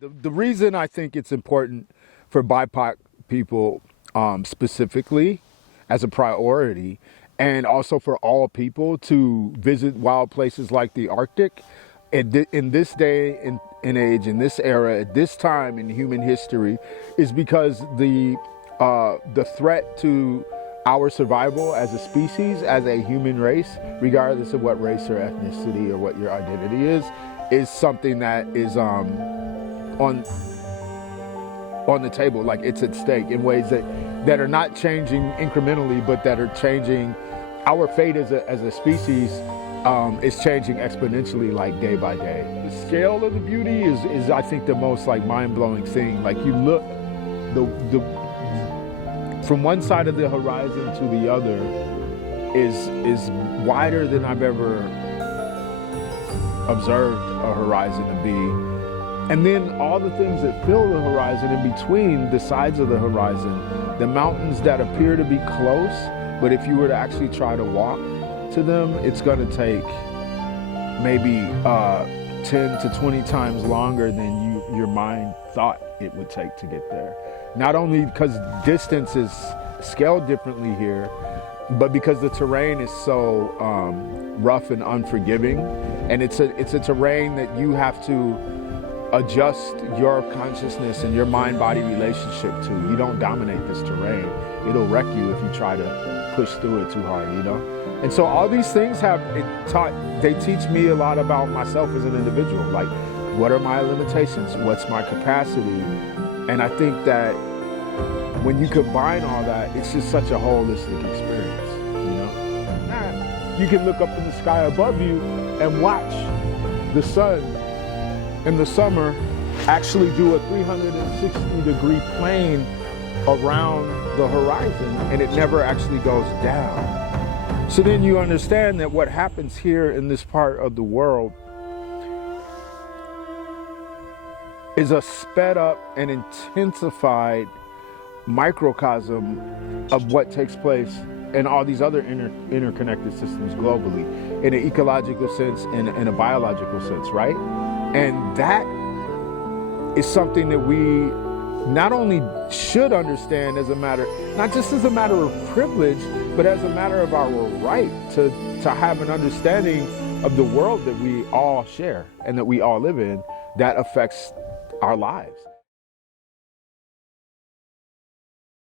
The reason I think it's important for BIPOC people specifically as a priority, and also for all people to visit wild places like the Arctic in this day and age, in this era, at this time in human history, is because the threat to our survival as a species, as a human race, regardless of what race or ethnicity or what your identity is something that is on the table. Like, it's at stake in ways that are not changing incrementally, but that are changing. Our fate as a species is changing exponentially, like day by day. The scale of the beauty is I think the most like mind-blowing thing. Like, you look from one side of the horizon to the other is wider than I've ever observed a horizon to be. And then all the things that fill the horizon in between the sides of the horizon, the mountains that appear to be close, but if you were to actually try to walk to them, it's going to take maybe 10 to 20 times longer than your mind thought it would take to get there. Not only because distance is scaled differently here, but because the terrain is so rough and unforgiving, and it's a terrain that you have to adjust your consciousness and your mind-body relationship to. You don't dominate this terrain. It'll wreck you if you try to push through it too hard, you know? And so all these things they teach me a lot about myself as an individual. Like, what are my limitations? What's my capacity? And I think that when you combine all that, it's just such a holistic experience, you know? Now, you can look up in the sky above you and watch the sun in the summer actually do a 360-degree plane around the horizon, and it never actually goes down. So then you understand that what happens here in this part of the world is a sped up and intensified microcosm of what takes place in all these other interconnected systems globally, in an ecological sense and in a biological sense, right? And that is something that we not only should understand as a matter, not just as a matter of privilege, but as a matter of our right to have an understanding of the world that we all share and that we all live in that affects our lives.